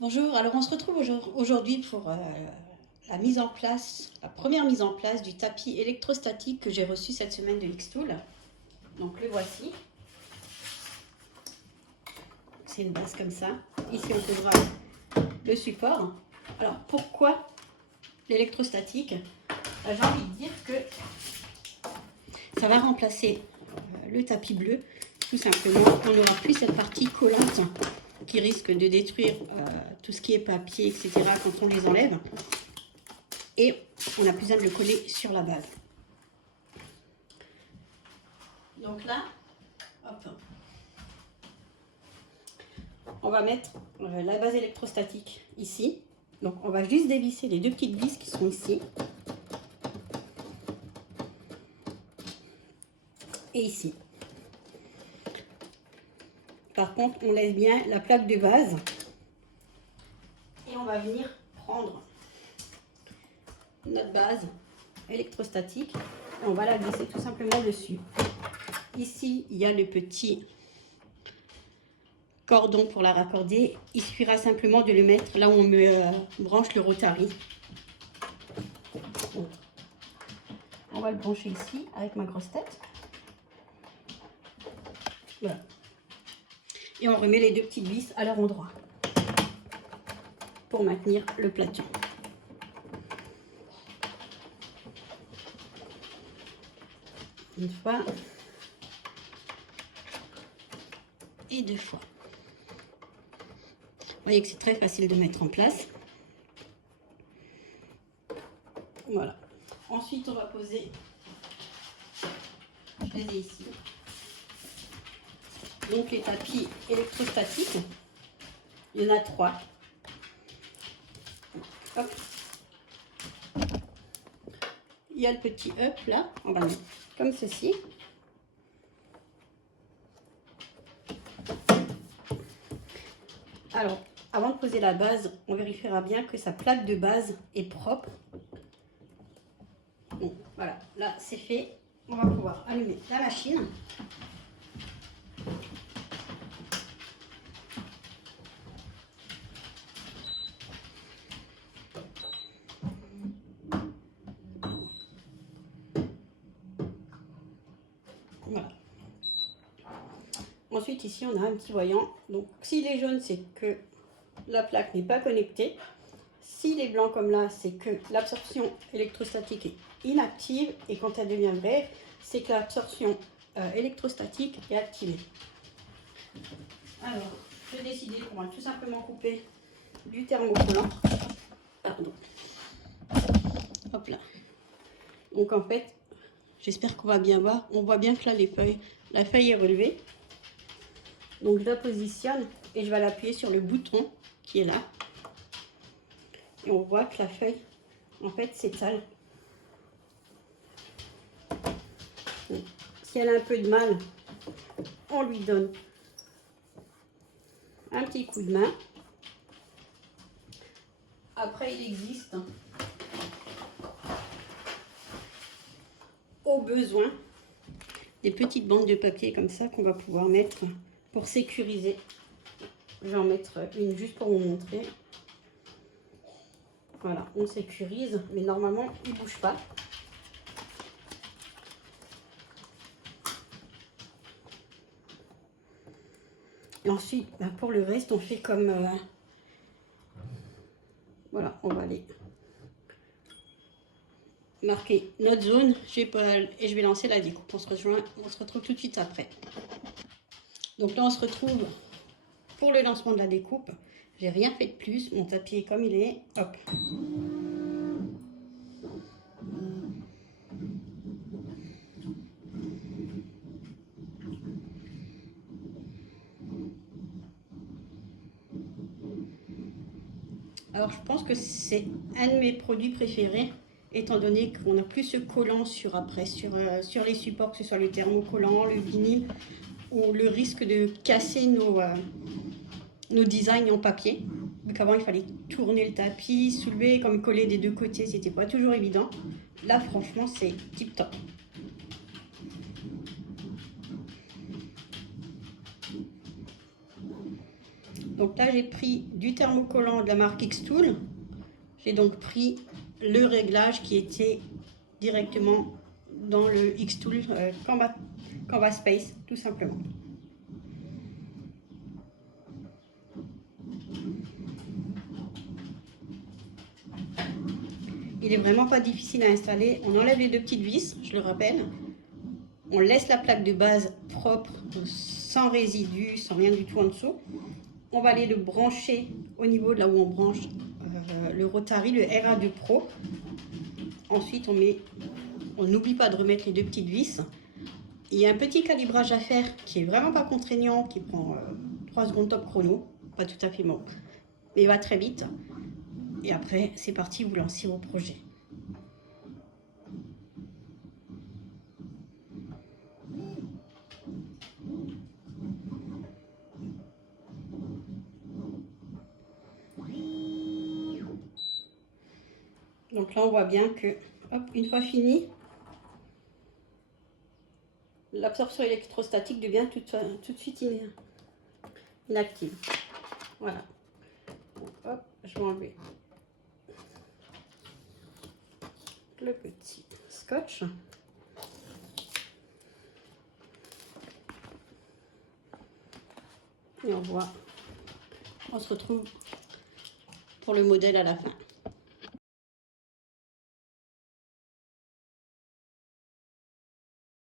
Bonjour, alors on se retrouve aujourd'hui pour la première mise en place du tapis électrostatique que j'ai reçu cette semaine de Xtool. Donc le voici. C'est une base comme ça. Ici on posera le support. Alors pourquoi l'électrostatique? J'ai envie de dire que ça va remplacer le tapis bleu. Tout simplement, on n'aura plus cette partie collante qui risque de détruire tout ce qui est papier, etc. quand on les enlève. Et on n'a plus besoin de le coller sur la base. Donc là, hop, on va mettre la base électrostatique ici. Donc on va juste dévisser les deux petites vis qui sont ici. Et ici. Par contre, on laisse bien la plaque de base. Et on va venir prendre notre base électrostatique et on va la glisser tout simplement dessus. Ici, il y a le petit cordon pour la raccorder. Il suffira simplement de le mettre là où on me branche le Rotary. On va le brancher ici avec ma grosse tête. Voilà. Et on remet les deux petites vis à leur endroit pour maintenir le plateau. Une fois et deux fois. Vous voyez que c'est très facile de mettre en place. Voilà. Ensuite, on va poser, je les ai ici, donc les tapis électrostatiques. Il y en a 3. Hop. Il y a le petit up là, on va mettre comme ceci. Alors, avant de poser la base, on vérifiera bien que sa plaque de base est propre. Bon, voilà, là c'est fait. On va pouvoir allumer la machine. Voilà. Ensuite, ici, on a un petit voyant. Donc, s'il est jaune, c'est que la plaque n'est pas connectée. S'il est blanc comme là, c'est que l'absorption électrostatique est inactive. Et quand elle devient verte, c'est que l'absorption électrostatique est activée. Alors, j'ai décidé qu'on va tout simplement couper du thermocollant. Pardon. Hop là. Donc en fait, j'espère qu'on va bien voir. On voit bien que là, la feuille est relevée. Donc je la positionne et je vais l'appuyer sur le bouton qui est là. Et on voit que la feuille, en fait, s'étale. Si elle a un peu de mal, on lui donne un petit coup de main. Après, il existe, au besoin, des petites bandes de papier comme ça qu'on va pouvoir mettre pour sécuriser. Je vais en mettre une juste pour vous montrer. Voilà, on sécurise, mais normalement, il ne bouge pas. Et ensuite, pour le reste, on fait comme... voilà, on va aller marquer notre zone. Et je vais lancer la découpe. On se retrouve tout de suite après. Donc là, on se retrouve pour le lancement de la découpe. J'ai rien fait de plus. Mon tapis est comme il est. Hop. Alors, je pense que c'est un de mes produits préférés, étant donné qu'on n'a plus ce collant sur les supports, que ce soit le thermocollant, le vinyle, ou le risque de casser nos designs en papier. Donc avant, il fallait tourner le tapis, soulever, comme coller des deux côtés, c'était pas toujours évident. Là, franchement, c'est tip top. Donc là, j'ai pris du thermocollant de la marque Xtool. J'ai donc pris le réglage qui était directement dans le Xtool Canvas Space, tout simplement. Il est vraiment pas difficile à installer. On enlève les deux petites vis, je le rappelle. On laisse la plaque de base propre, sans résidus, sans rien du tout en dessous. On va aller le brancher au niveau de là où on branche le Rotary, le RA2 Pro. Ensuite, on n'oublie pas de remettre les deux petites vis. Il y a un petit calibrage à faire qui est vraiment pas contraignant, qui prend 3 secondes top chrono, pas tout à fait bon, mais il va très vite. Et après, c'est parti, vous lancez vos projets. Donc là, on voit bien que, hop, une fois fini, l'absorption électrostatique devient tout de suite inactive. Voilà. Donc, hop, je vais enlever le petit scotch. Et on se retrouve pour le modèle à la fin.